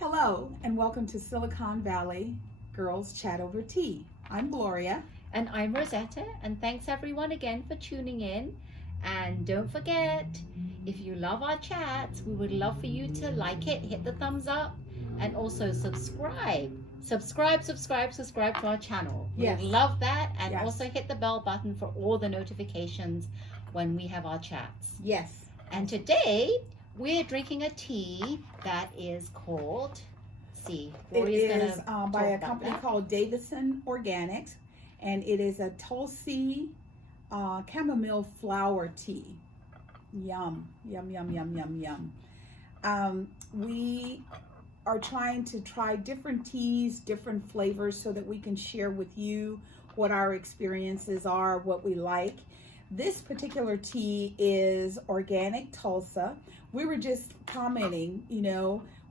Hello, and welcome to Silicon Valley Girls Chat Over Tea. I'm Gloria. And I'm Rosetta, and thanks everyone again for tuning in. And don't forget, if you love our chats, we would love for you to like it, hit the thumbs up, and also subscribe. Subscribe to our channel. Yes. We love that. And Yes. also hit the bell button for all the notifications when we have our chats. Yes. And today, we're drinking a tea that is called, It is by a company called Davison Organics, and it is a Tulsi chamomile flower tea. Yum, yum, yum, yum, yum, yum. We are trying to try different teas, different flavors, so that we can share with you what our experiences are, what we like. This particular tea is organic Tulsa. We were just commenting,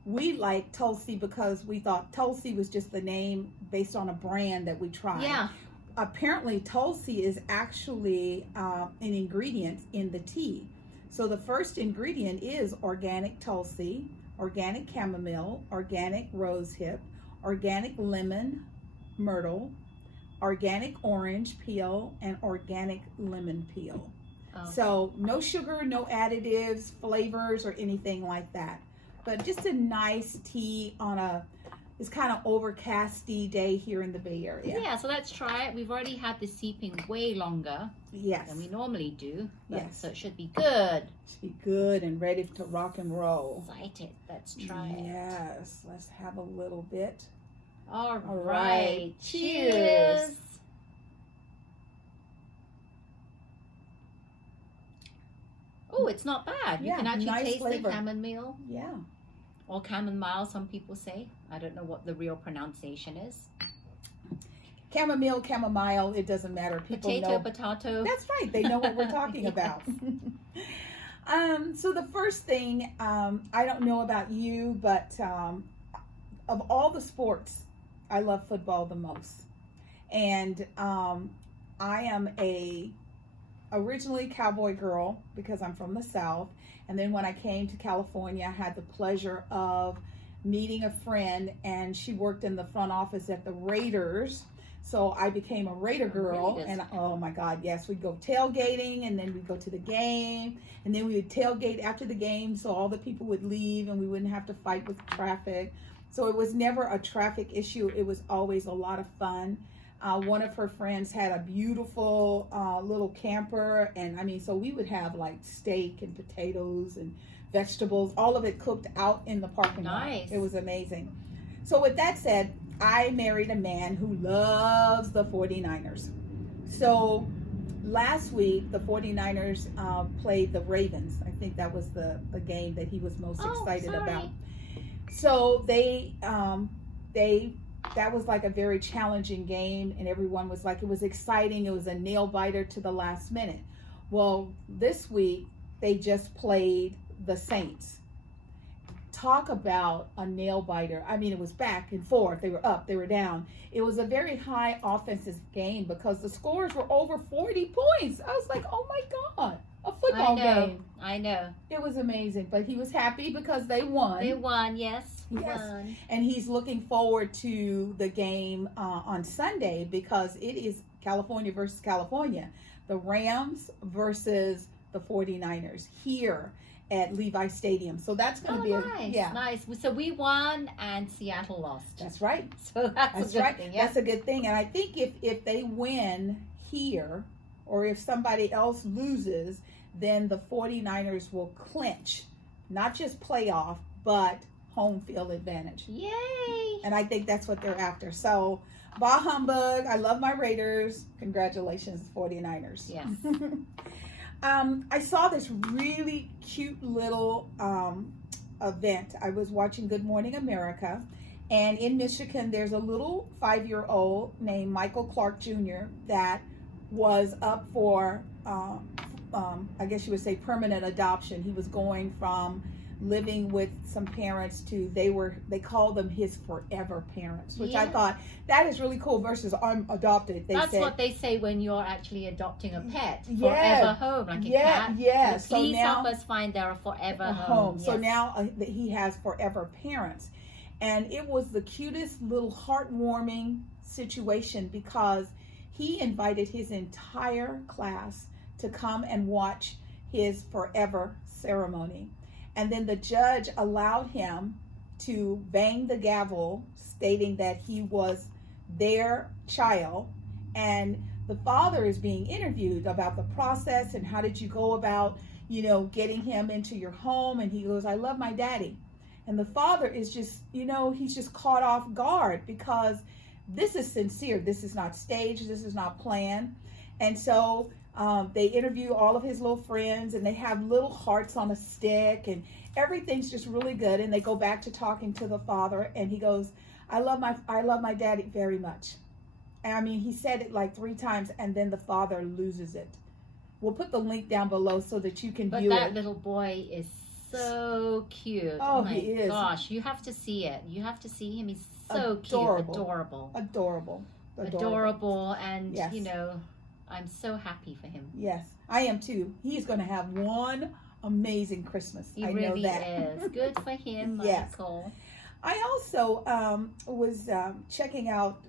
we like Tulsi because we thought Tulsi was just the name based on a brand that we tried. Yeah. Apparently, Tulsi is actually an ingredient in the tea. So the first ingredient is organic Tulsi, organic chamomile, organic rosehip, organic lemon myrtle, organic orange peel, and organic lemon peel. Oh. So no sugar, no additives, flavors, or anything like that. But just a nice tea on this kind of overcasty day here in the Bay Area. Yeah, so let's try it. We've already had the steeping way longer Yes. than we normally do. Yes. So it should be good. Should be good and ready to rock and roll. Excited. Let's try it. Yes. Let's have a little bit. All All right. right. Cheers. Oh, it's not bad. You Yeah, can actually nice taste flavor. the chamomile Yeah. or chamomile, some people say. I don't know what the real pronunciation is. Chamomile, it doesn't matter. People know. Potato. That's right. They know what we're talking Yes. about. So the first thing, I don't know about you, but of all the sports, I love football the most. And I am originally cowboy girl because I'm from the South. And then when I came to California, I had the pleasure of meeting a friend, and she worked in the front office at the Raiders. So I became a Raider girl, Raiders. and oh my God, yes, we'd go tailgating, and then we'd go to the game, and then we would tailgate after the game, so all the people would leave, and we wouldn't have to fight with traffic. So it was never a traffic issue. It was always a lot of fun. One of her friends had a beautiful little camper, and so we would have like steak and potatoes and vegetables, all of it cooked out in the parking lot. Nice. It was amazing. So with that said, I married a man who loves the 49ers. So last week, the 49ers played the Ravens. I think that was the game that he was most excited about. So that was like a very challenging game, and everyone was like, it was exciting. It was a nail biter to the last minute. Well, this week, they just played the Saints. Talk about a nail biter. It was back and forth. They were up, they were down. It was a very high offensive game because the scores were over 40 points. I was like, oh my God, a football game. I know. It was amazing, but he was happy because they won. They won, yes. Yes. Won. And he's looking forward to the game on Sunday because it is California versus California. The Rams versus the 49ers here at Levi Stadium. So that's going to be nice. Nice. So we won and Seattle lost. That's right. So that's a good thing. Yeah. That's a good thing. And I think if they win here, or if somebody else loses, then the 49ers will clinch not just playoff, but home field advantage. Yay! And I think that's what they're after. So, bah humbug. I love my Raiders. Congratulations, 49ers. Yes. I saw this really cute little event. I was watching Good Morning America, and in Michigan, there's a little 5-year-old named Michael Clark Jr. that was up for, I guess you would say, permanent adoption. He was going from living with some parents to they called them his forever parents, which I thought that is really cool versus I'm adopted. That's what they say when you're actually adopting a pet. Yeah. Forever home, like a cat. Yeah. Please help us find their forever home. So now he has forever parents. And it was the cutest little heartwarming situation because he invited his entire class to come and watch his forever ceremony. And then the judge allowed him to bang the gavel, stating that he was their child. And the father is being interviewed about the process and how did you go about, getting him into your home. And he goes, I love my daddy. And the father is just, he's just caught off guard because this is sincere. This is not staged. This is not planned. And so they interview all of his little friends, and they have little hearts on a stick, and everything's just really good. And they go back to talking to the father, and he goes, I love my daddy very much. And I mean, he said it like 3 times, and then the father loses it. We'll put the link down below so that you can view it. But that little boy is so cute. Oh, my he is. Gosh, you have to see it. You have to see him. He's so Adorable. cute. Adorable. And, yes. I'm so happy for him. Yes, I am too. He's going to have one amazing Christmas. He I really know that. is. Good for him, Yes. Michael. I also was checking out,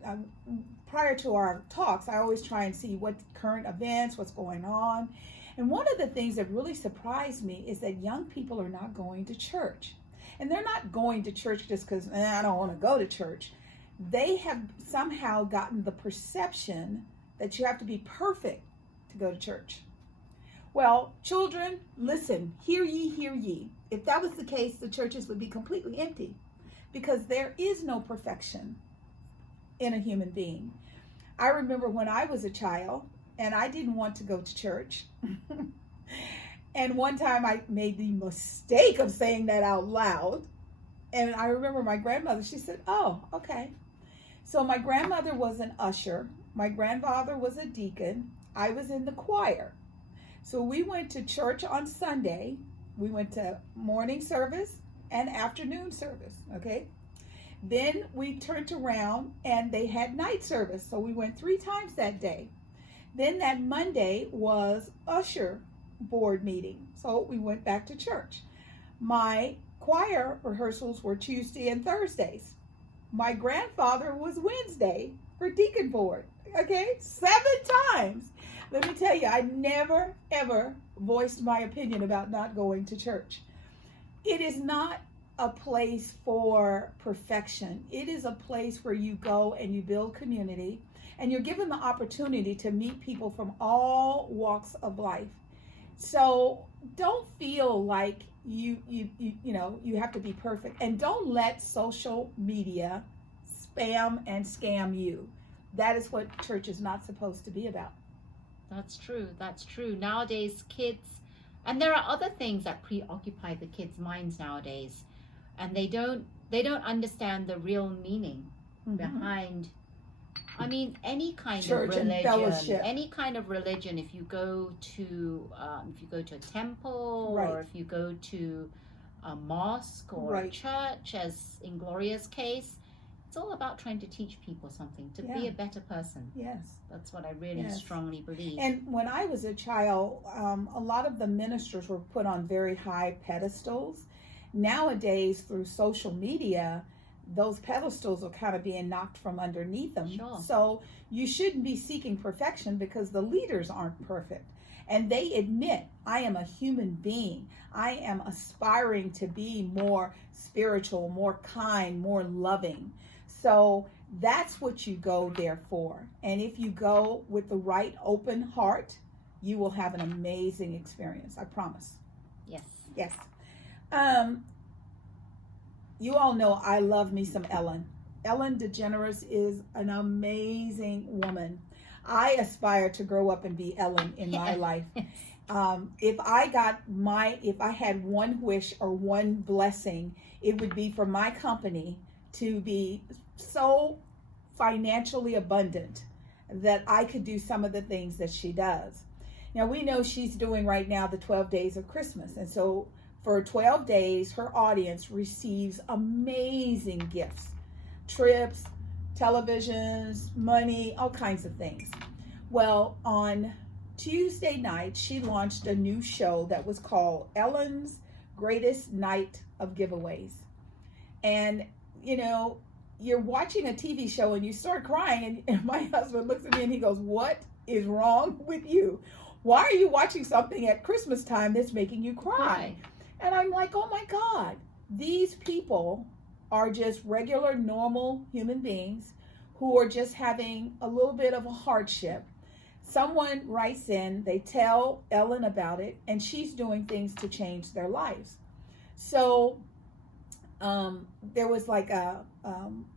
prior to our talks, I always try and see what current events, what's going on. And one of the things that really surprised me is that young people are not going to church. And they're not going to church just because, I don't want to go to church. They have somehow gotten the perception that you have to be perfect to go to church. Well, children, listen, hear ye, hear ye. If that was the case, the churches would be completely empty because there is no perfection in a human being. I remember when I was a child and I didn't want to go to church. And one time I made the mistake of saying that out loud. And I remember my grandmother, she said, oh, okay. So my grandmother was an usher. My grandfather was a deacon. I was in the choir. So we went to church on Sunday. We went to morning service and afternoon service, okay? Then we turned around and they had night service. So we went 3 times that day. Then that Monday was usher board meeting. So we went back to church. My choir rehearsals were Tuesday and Thursdays. My grandfather was Wednesday for deacon board. Okay, 7 times. Let me tell you, I never, ever voiced my opinion about not going to church. It is not a place for perfection. It is a place where you go and you build community, and you're given the opportunity to meet people from all walks of life. So don't feel like you have to be perfect, and don't let social media spam and scam you. That is what church is not supposed to be about. That's true. That's true. Nowadays, kids, and there are other things that preoccupy the kids' minds nowadays, and they don't understand the real meaning behind. I mean, any kind church of religion, and fellowship. Any kind of religion. If you go to a temple, Right. or if you go to a mosque or Right. a church, as in Gloria's case, it's all about trying to teach people something, to be a better person. Yes. That's what I really strongly believe. And when I was a child, a lot of the ministers were put on very high pedestals. Nowadays, through social media, those pedestals are kind of being knocked from underneath them. Sure. So you shouldn't be seeking perfection because the leaders aren't perfect. And they admit, I am a human being. I am aspiring to be more spiritual, more kind, more loving. So that's what you go there for. And if you go with the right open heart, you will have an amazing experience. I promise. Yes. Yes. You all know I love me some Ellen. Ellen DeGeneres is an amazing woman. I aspire to grow up and be Ellen in my life. If I had one wish or one blessing, it would be for my company to be so financially abundant that I could do some of the things that she does. Now, we know she's doing right now the 12 days of Christmas. And so for 12 days, her audience receives amazing gifts, trips, televisions, money, all kinds of things. Well, on Tuesday night, she launched a new show that was called Ellen's Greatest Night of Giveaways. And you're watching a TV show and you start crying, and my husband looks at me and he goes, "What is wrong with you? Why are you watching something at Christmas time that's making you cry?" And I'm like, oh my God, these people are just regular, normal human beings who are just having a little bit of a hardship. Someone writes in, they tell Ellen about it, and she's doing things to change their lives. So there was like a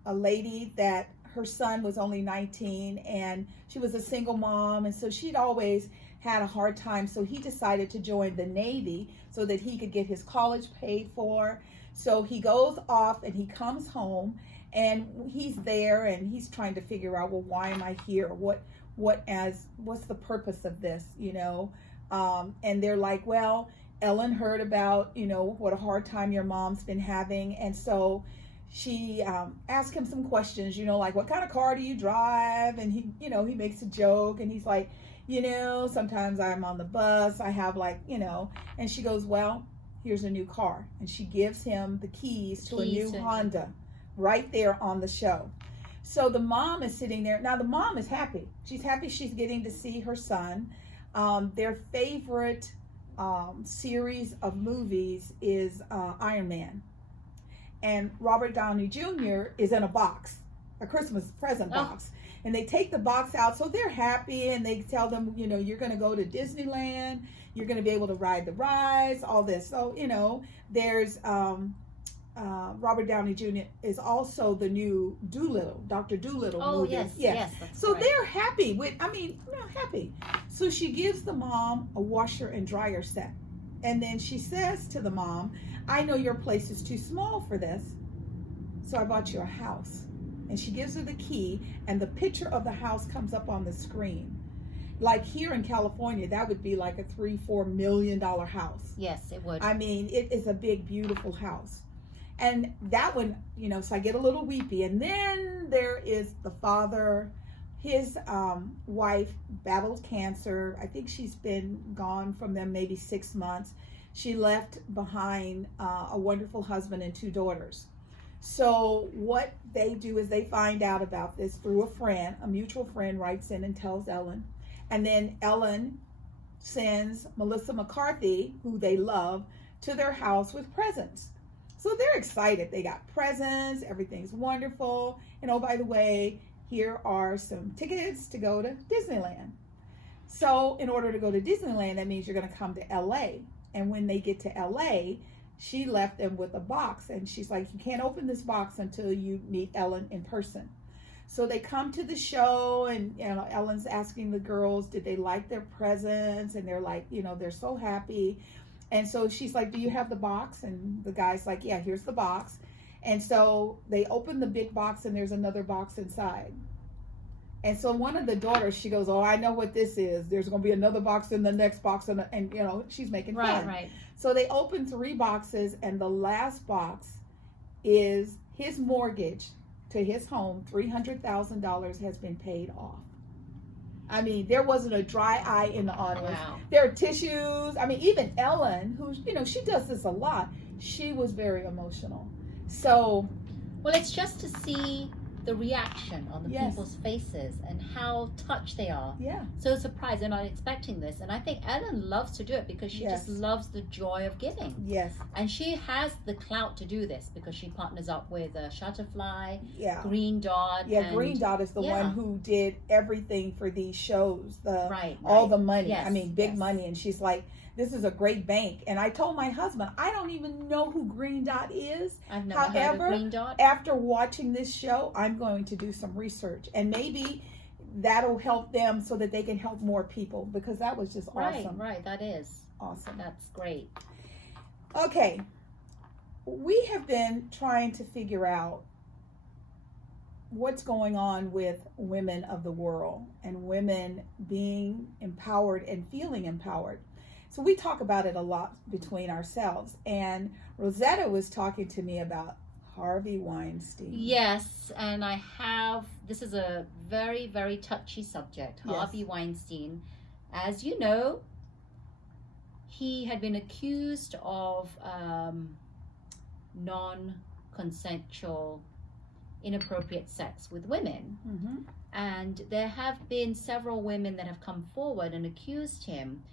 lady that her son was only 19, and she was a single mom, and so she'd always had a hard time. So he decided to join the Navy so that he could get his college paid for. So he goes off and he comes home, and he's there and he's trying to figure out, well, why am I here? What's the purpose of this, and they're like, well, Ellen heard about, what a hard time your mom's been having. And so she asked him some questions, like, what kind of car do you drive? And he makes a joke, and he's like, sometimes I'm on the bus, I have and she goes, well, here's a new car. And she gives him the keys to a new Honda right there on the show. So the mom is sitting there. Now the mom is happy. She's happy she's getting to see her son. Their favorite series of movies is Iron Man. And Robert Downey Jr. is in a box, a Christmas present box. And they take the box out, so they're happy, and they tell them, you're going to go to Disneyland, you're going to be able to ride the rides, all this. So, there's Robert Downey Jr. is also the new Doolittle, Dr. Doolittle movie. Yes. So they're happy happy. So she gives the mom a washer and dryer set. And then she says to the mom, I know your place is too small for this, so I bought you a house. And she gives her the key, and the picture of the house comes up on the screen. Like here in California, that would be like a $3-4 million house. Yes, it would. I mean, it is a big, beautiful house. And that one, so I get a little weepy. And then there is the father. His wife battled cancer. I think she's been gone from them maybe 6 months. She left behind a wonderful husband and 2 daughters. So what they do is they find out about this through a friend. A mutual friend writes in and tells Ellen. And then Ellen sends Melissa McCarthy, who they love, to their house with presents. So they're excited. They got presents. Everything's wonderful. And oh, by the way, here are some tickets to go to Disneyland. So in order to go to Disneyland, that means you're going to come to LA. And when they get to LA, she left them with a box, and she's like, you can't open this box until you meet Ellen in person. So they come to the show, and Ellen's asking the girls, did they like their presents? And they're like, they're so happy. And so she's like, do you have the box? And the guy's like, yeah, here's the box. And so they open the big box, and there's another box inside. And so one of the daughters, she goes, oh, I know what this is. There's going to be another box in the next box. And she's making fun. Right. So they open 3 boxes, and the last box is his mortgage to his home. $300,000 has been paid off. I mean, there wasn't a dry eye in the audience. Wow. There are tissues. I mean, even Ellen, who, she does this a lot, she was very emotional. So, well, it's just to see the reaction on the people's faces and how touched they are. Yeah. So surprised, they're not expecting this. And I think Ellen loves to do it because she just loves the joy of giving. Yes. And she has the clout to do this because she partners up with Shutterfly, Green Dot. Yeah, Green Dot is the one who did everything for these shows. All the money. Yes. I mean, big money. And she's like, this is a great bank. And I told my husband, I don't even know who Green Dot is. I've never heard of Green Dot. After watching this show, I'm going to do some research. And maybe that'll help them so that they can help more people, because that was just awesome. Right, that is. Awesome. That's great. Okay. We have been trying to figure out what's going on with women of the world and women being empowered and feeling empowered. So we talk about it a lot between ourselves. And Rosetta was talking to me about Harvey Weinstein. Yes, and this is a very, very touchy subject. Harvey Weinstein. As you know, he had been accused of consensual, inappropriate sex with women. Mm-hmm. And there have been several women that have come forward and accused him.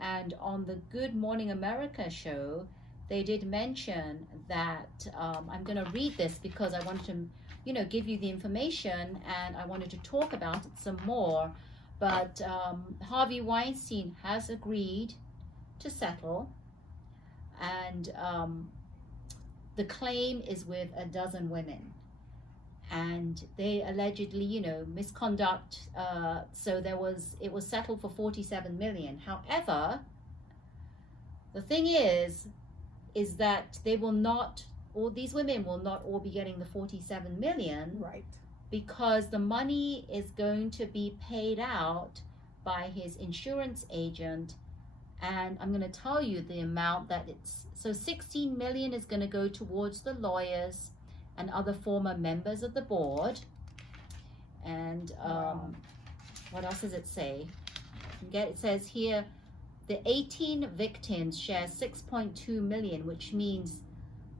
And on the Good Morning America show, they did mention that, I'm going to read this because I wanted to, give you the information, and I wanted to talk about it some more. But Harvey Weinstein has agreed to settle, and the claim is with a dozen women. And they allegedly, misconduct. So it was settled for $47 million. However, the thing is that they will not, all these women will not all be getting the $47 million. Right. Because the money is going to be paid out by his insurance agent. And I'm going to tell you the amount that so $16 million is going to go towards the lawyers and other former members of the board. And Wow. What else does it say? It says here, the 18 victims share 6.2 million, which means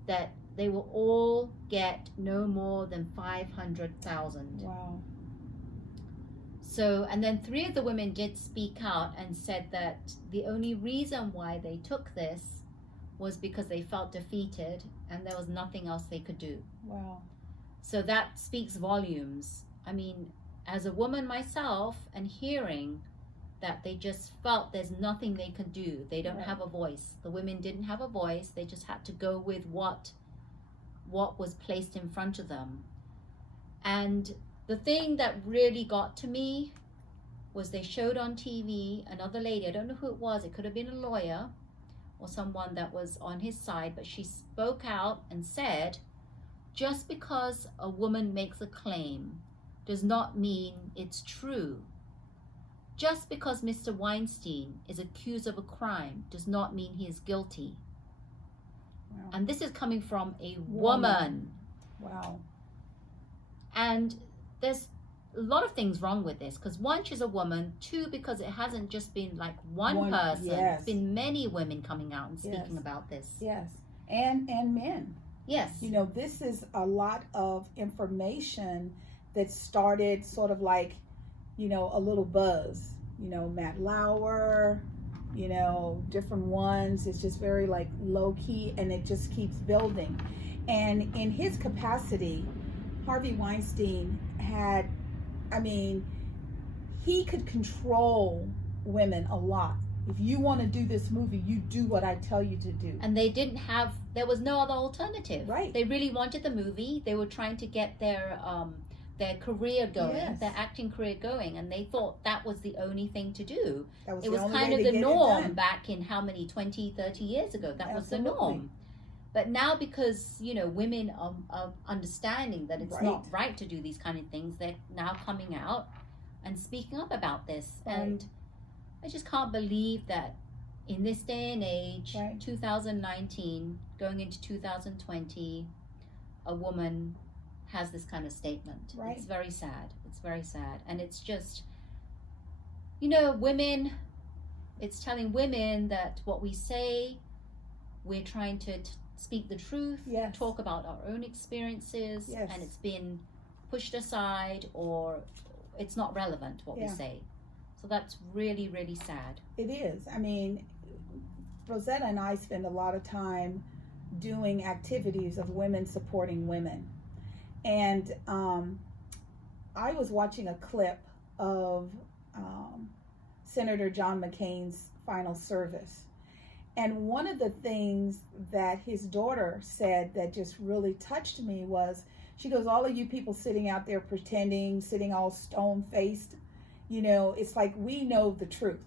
that they will all get no more than 500,000. Wow. So, and then 3 of the women did speak out and said that the only reason why they took this was because they felt defeated and there was nothing else they could do. Wow. So that speaks volumes. I mean, as a woman myself, and hearing that they just felt there's nothing they could do. They don't have a voice. The women didn't have a voice. They just had to go with what was placed in front of them. And the thing that really got to me was they showed on TV another lady. I don't know who it was. It could have been a lawyer or someone that was on his side, but she spoke out and said, just because a woman makes a claim does not mean it's true. Just because Mr. Weinstein is accused of a crime does not mean he is guilty. Wow. And this is coming from a woman. Wow. And there's a lot of things wrong with this, because 1, she's a woman. 2, because it hasn't just been like one person. Yes. It's been many women coming out and speaking about this. Yes. And men. Yes. This is a lot of information that started sort of like, a little buzz. Matt Lauer, different ones. It's just very like low key, and it just keeps building. And in his capacity, Harvey Weinstein he could control women a lot. If you want to do this movie, you do what I tell you to do. And there was no other alternative. Right. They really wanted the movie. They were trying to get their career going, Yes. their acting career going, and they thought that was the only thing to do. It was kind of the norm back in how many, 20, 30 years ago. That was the norm. But now, because, women are understanding that it's not right to do these kind of things, they're now coming out and speaking up about this. Right. And I just can't believe that in this day and age, 2019, going into 2020, a woman has this kind of statement. Right. It's very sad. It's very sad. And it's just, women, it's telling women that what we say, we're trying to speak the truth, talk about our own experiences, and it's been pushed aside, or it's not relevant what we say. So that's really, really sad. It is. I mean, Rosetta and I spend a lot of time doing activities of women supporting women. And I was watching a clip of Senator John McCain's final service. And one of the things that his daughter said that just really touched me was, she goes, all of you people sitting out there pretending, sitting all stone-faced, it's like, we know the truth.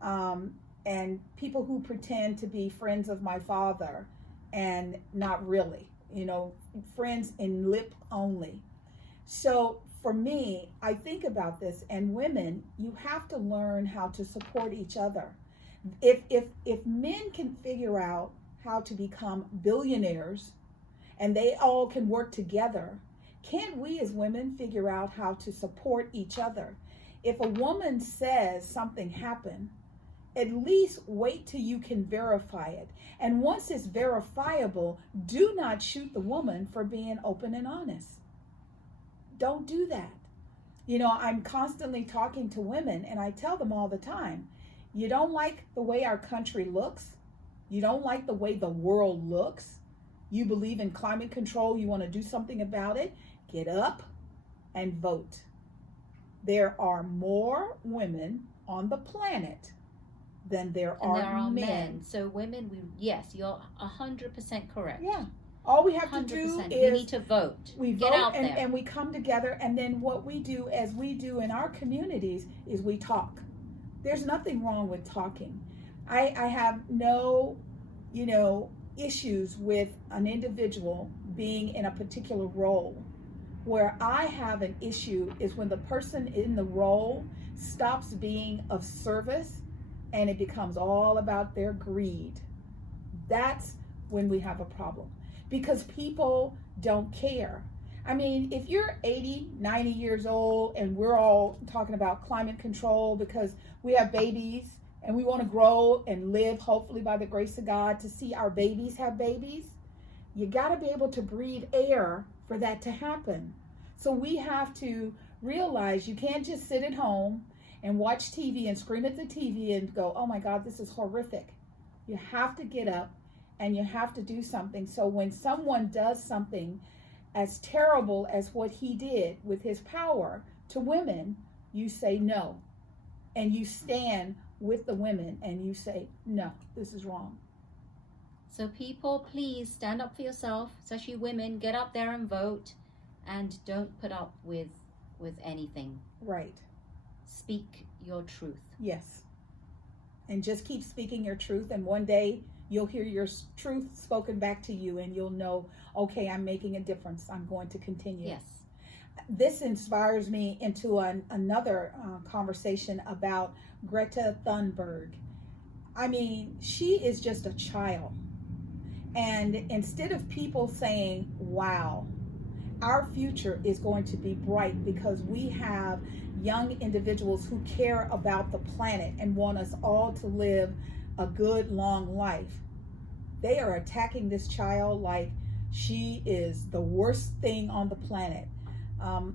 And people who pretend to be friends of my father and not really, friends in lip only. So for me, I think about this, and women, you have to learn how to support each other. If men can figure out how to become billionaires and they all can work together, can't we as women figure out how to support each other? If a woman says something happened, at least wait till you can verify it. And once it's verifiable, do not shoot the woman for being open and honest. Don't do that. You know, I'm constantly talking to women, and I tell them all the time, you don't like the way our country looks. You don't like the way the world looks. You believe in climate control. You want to do something about it. Get up and vote. There are more women on the planet than there are men. So women, yes, you're 100% correct. Yeah. All we have 100%. to do is we need to vote. We Get vote out there. and we come together, and then what we do, as we do in our communities, is we talk. There's nothing wrong with talking. I have no, issues with an individual being in a particular role. Where I have an issue is when the person in the role stops being of service and it becomes all about their greed. That's when we have a problem, because people don't care. I mean, if you're 80, 90 years old and we're all talking about climate control because we have babies and we want to grow and live, hopefully by the grace of God, to see our babies have babies, you got to be able to breathe air for that to happen. So we have to realize you can't just sit at home and watch TV and scream at the TV and go, oh my God, this is horrific. You have to get up and you have to do something. So when someone does something as terrible as what he did with his power to women, you say no. And you stand with the women and you say, no, this is wrong. So people, please stand up for yourself, especially women. Get up there and vote, and don't put up with anything. Right. Speak your truth. Yes. And just keep speaking your truth, and one day you'll hear your truth spoken back to you, and you'll know, okay, I'm making a difference. I'm going to continue. Yes. This inspires me into another conversation about Greta Thunberg. I mean, she is just a child. And instead of people saying, wow, our future is going to be bright because we have young individuals who care about the planet and want us all to live a good, long life, they are attacking this child like she is the worst thing on the planet.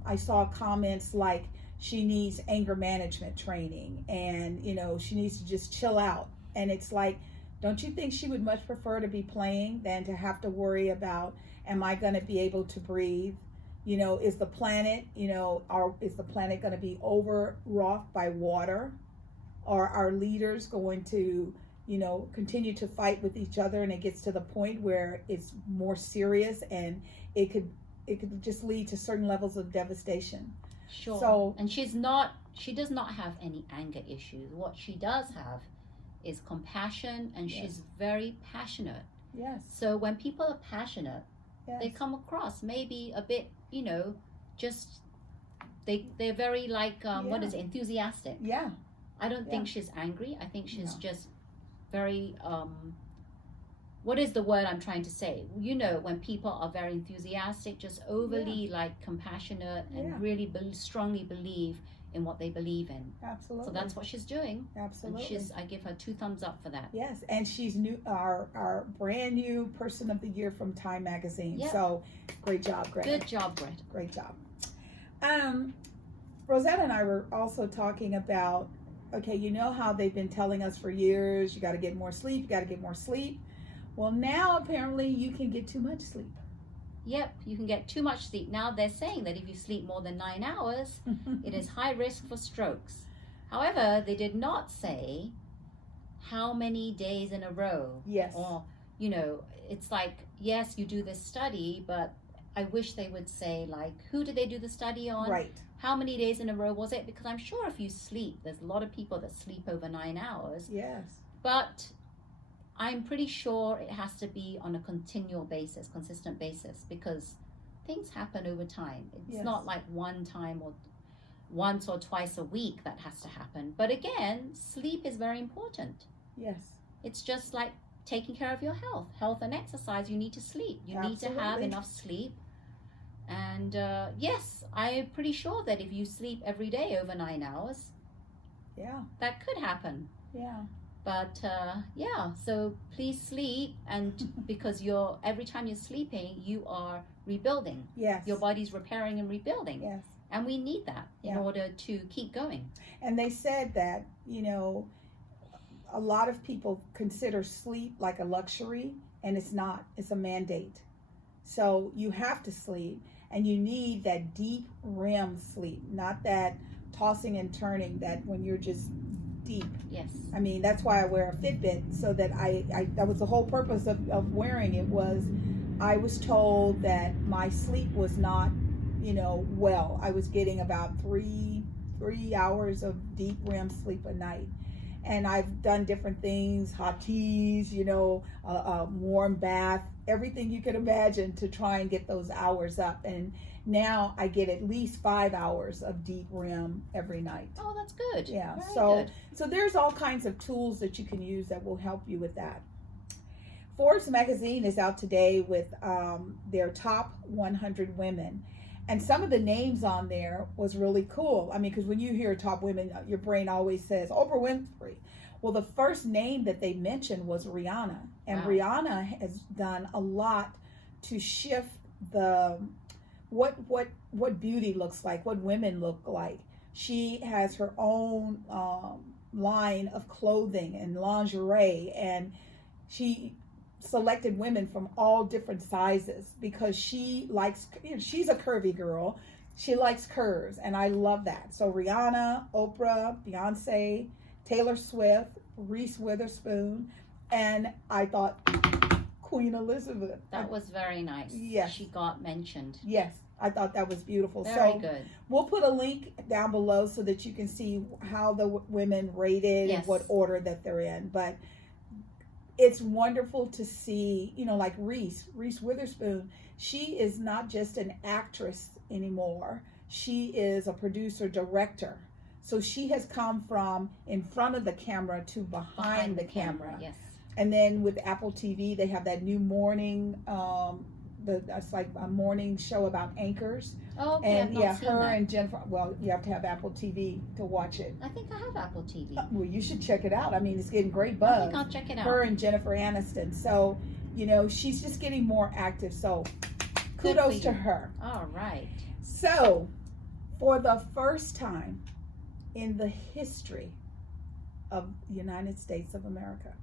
I saw comments like she needs anger management training and, she needs to just chill out. And it's like, don't you think she would much prefer to be playing than to have to worry about, am I going to be able to breathe? Is the planet, is the planet going to be overwrought by water? Are our leaders going to, continue to fight with each other, and it gets to the point where it's more serious and it could just lead to certain levels of devastation. Sure. So, and she does not have any anger issues. What she does have is compassion, and she's very passionate. Yes. So when people are passionate, yes, they come across maybe a bit, just they're very like enthusiastic. Yeah. I don't think she's angry. I think she's just very what is the word I'm trying to say? When people are very enthusiastic, just overly like compassionate and really strongly believe in what they believe in. Absolutely. So that's what she's doing. Absolutely. And I give her 2 thumbs up for that. Yes, and she's our brand new Person of the Year from Time Magazine. Yep. So great job, Greta. Good job, Greta. Great job. Rosetta and I were also talking about, okay, how they've been telling us for years, you got to get more sleep, you got to get more sleep. Well, now apparently you can get too much sleep. Yep, you can get too much sleep. Now they're saying that if you sleep more than 9 hours, it is high risk for strokes. However, they did not say how many days in a row. Yes. Or, it's like, yes, you do this study, but I wish they would say, like, who did they do the study on? Right. How many days in a row was it? Because I'm sure if you sleep, there's a lot of people that sleep over 9 hours. Yes. But I'm pretty sure it has to be on a continual basis, consistent basis, because things happen over time. It's not like one time or once or twice a week that has to happen. But again, sleep is very important. Yes. It's just like taking care of your health and exercise. You need to sleep. You need to have enough sleep. And yes, I'm pretty sure that if you sleep every day over 9 hours, that could happen. Yeah. But yeah, so please sleep, and because every time you're sleeping, you are rebuilding. Yes. Your body's repairing and rebuilding. Yes. And we need that in order to keep going. And they said that, a lot of people consider sleep like a luxury, and it's not. It's a mandate. So you have to sleep, and you need that deep REM sleep, not that tossing and turning, that when you're just deep. Yes. I mean, that's why I wear a Fitbit, so that I that was the whole purpose of wearing it. Was I was told that my sleep was not, well. I was getting about three hours of deep REM sleep a night. And I've done different things, hot teas, a warm bath, everything you could imagine to try and get those hours up. And now I get at least 5 hours of deep REM every night. Oh, that's good. Yeah. Very good. So there's all kinds of tools that you can use that will help you with that. Forbes magazine is out today with their top 100 women. And some of the names on there was really cool. I mean, because when you hear top women, your brain always says Oprah Winfrey. Well, the first name that they mentioned was Rihanna. And wow. Rihanna has done a lot to shift the what beauty looks like, what women look like. She has her own line of clothing and lingerie, and she selected women from all different sizes because she likes, she's a curvy girl. She likes curves, and I love that. So Rihanna, Oprah, Beyonce, Taylor Swift, Reese Witherspoon, and I thought Queen Elizabeth. That was very nice. Yes. She got mentioned. Yes, I thought that was beautiful. Very good. We'll put a link down below so that you can see how the women rated and what order that they're in. But it's wonderful to see, like Reese Witherspoon. She is not just an actress anymore. She is a producer, director. So she has come from in front of the camera to behind the camera. Yes. And then with Apple TV, they have that new morning, it's like a morning show about anchors. Oh, okay. And I've not seen her that. and Jennifer. Well, you have to have Apple TV to watch it. I think I have Apple TV. Well, you should check it out. I mean, it's getting great buzz. I think I'll check it out. Her and Jennifer Aniston. So, she's just getting more active. So, kudos to her. All right. So, for the first time in the history of the United States of America,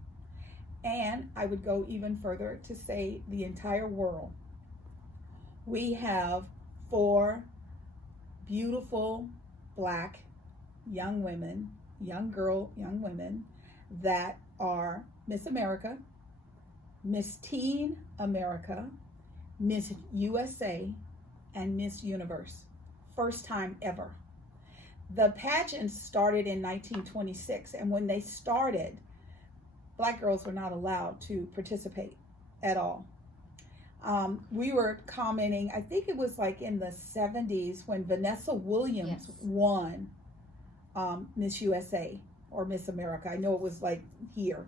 and I would go even further to say the entire world, we have 4 beautiful Black young women, young women that are Miss America, Miss Teen America, Miss USA, and Miss Universe. First time ever. The pageants started in 1926, and when they started, Black girls were not allowed to participate at all. We were commenting, I think it was like in the 70s when Vanessa Williams won Miss USA or Miss America. I know it was like here.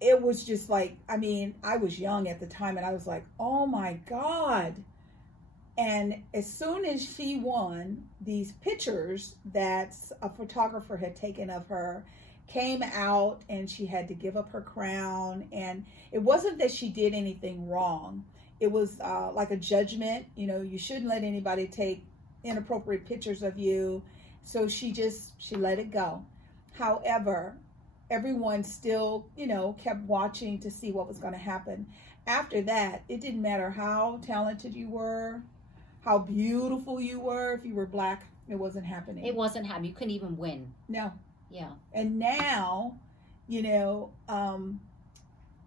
It was just like, I mean, I was young at the time, and I was like, oh my God. And as soon as she won, these pictures that a photographer had taken of her came out, and she had to give up her crown. And it wasn't that she did anything wrong. It was like a judgment. You shouldn't let anybody take inappropriate pictures of you. So she let it go. However, everyone still, kept watching to see what was going to happen. After that, it didn't matter how talented you were, how beautiful you were. If you were Black, it wasn't happening. It wasn't happening. You couldn't even win. No. Yeah. And now,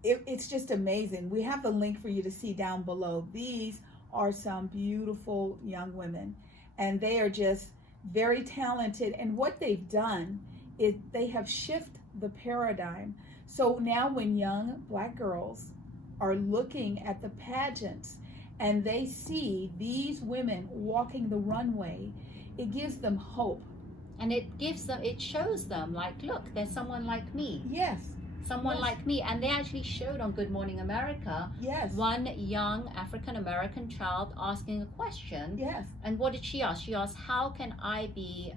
it's just amazing. We have the link for you to see down below. These are some beautiful young women, and they are just very talented. And what they've done is they have shifted the paradigm. So now when young Black girls are looking at the pageants and they see these women walking the runway, it gives them hope. And it shows them, like, look, there's someone like me. Yes. Someone like me. And they actually showed on Good Morning America, one young African-American child asking a question. Yes. And what did she ask? She asked, how can I be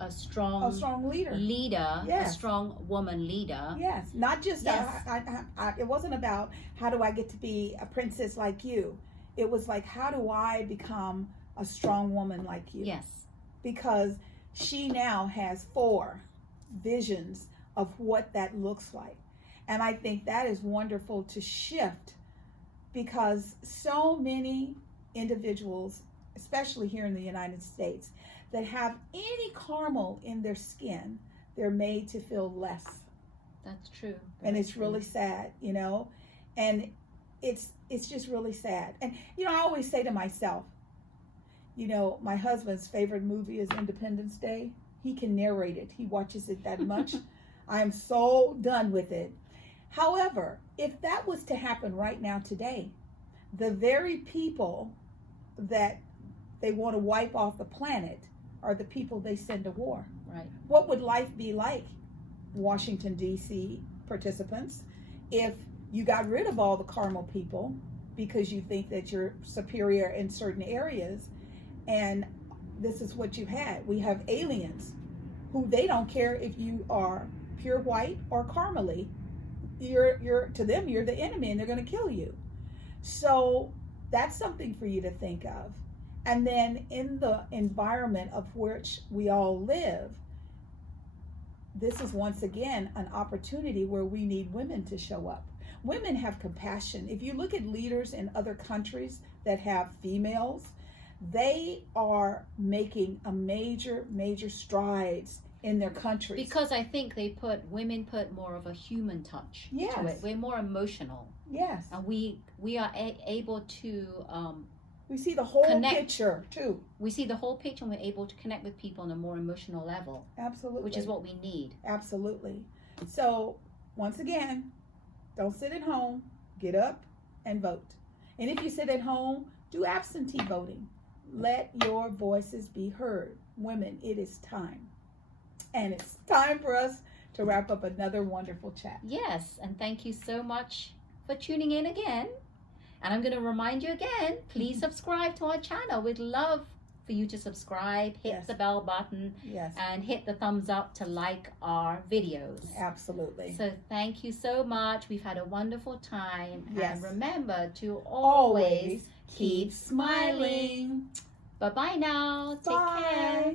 a strong leader. A strong woman leader. Yes, not just it wasn't about how do I get to be a princess like you. It was like, how do I become a strong woman like you? Yes. Because she now has 4 visions of what that looks like. And I think that is wonderful to shift, because so many individuals, especially here in the United States, that have any caramel in their skin, they're made to feel less. That's true. And it's really sad, you know, and it's just really sad. And, you know, I always say to myself, you know, my husband's favorite movie is Independence Day. He can narrate it. He watches it that much. I am so done with it. However, if that was to happen right now today, the very people that they want to wipe off the planet are the people they send to war. Right. What would life be like, Washington, D.C. participants, if you got rid of all the caramel people because you think that you're superior in certain areas? And this is what you had. We have aliens who they don't care if you are pure white or caramely. You're to them, you're the enemy, and they're going to kill you. So that's something for you to think of. And then in the environment of which we all live, this is once again an opportunity where we need women to show up. Women have compassion. If you look at leaders in other countries that have females, they are making a major strides in their countries. Because I think women put more of a human touch to it. We're more emotional. Yes. And we are able to we see the whole picture too. We see the whole picture, and we're able to connect with people on a more emotional level. Absolutely. Which is what we need. Absolutely. So once again, don't sit at home. Get up and vote. And if you sit at home, do absentee voting. Let your voices be heard. Women, it is time. And it's time for us to wrap up another wonderful chat. Yes, and thank you so much for tuning in again. And I'm going to remind you again, please subscribe to our channel. We'd love for you to subscribe, hit the bell button, and hit the thumbs up to like our videos. Absolutely. So thank you so much. We've had a wonderful time. Yes. And remember to always keep smiling. Bye-bye now. Take care.